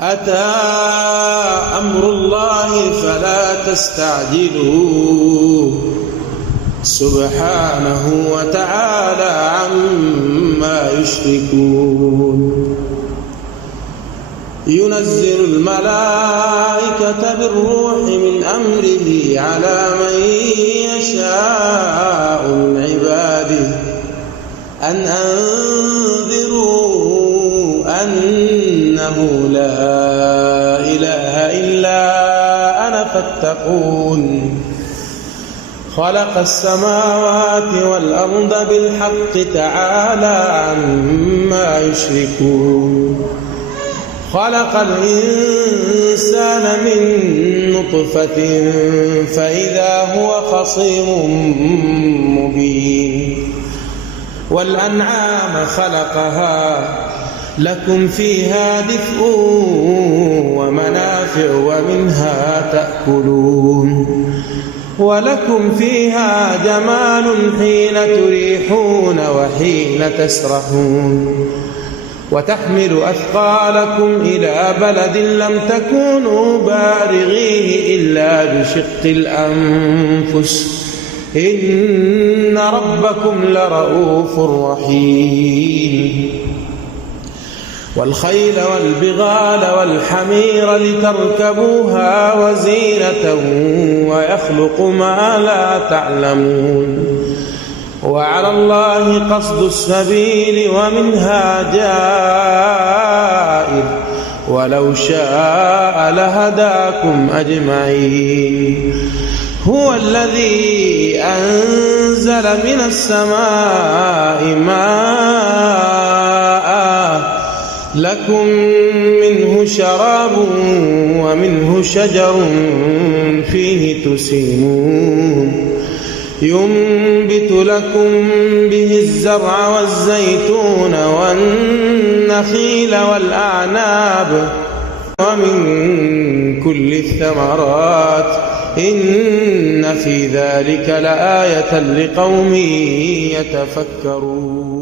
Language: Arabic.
أتى أمر الله فلا تستعجلوه سبحانه وتعالى عما يشركون. ينزل الملائكة بالروح من أمره على من يشاء من عباده أن أنذروا أنه لا إله إلا أنا فاتقون. خلق السماوات والأرض بالحق تعالى عما يشركون. خلق الإنسان من نطفة فإذا هو خصيم مبين. والأنعام خلقها لكم فيها دفء ومنافع ومنها تأكلون ولكم فيها جمال حين تريحون وحين تسرحون. وتحمل أثقالكم إلى بلد لم تكونوا بالغيه إلا بشق الأنفس إن ربكم لرؤوف رحيم. والخيل والبغال والحمير لتركبوها وزينة ويخلق ما لا تعلمون. وعلى الله قصد السبيل ومنها جائر ولو شاء لهداكم أجمعين. هو الذي أنزل من السماء ماء لكم منه شراب ومنه شجر فيه تسيمون. ينبت لكم به الزرع والزيتون والنخيل والأعناب ومن كل الثمرات إن في ذلك لآية لقوم يتفكرون.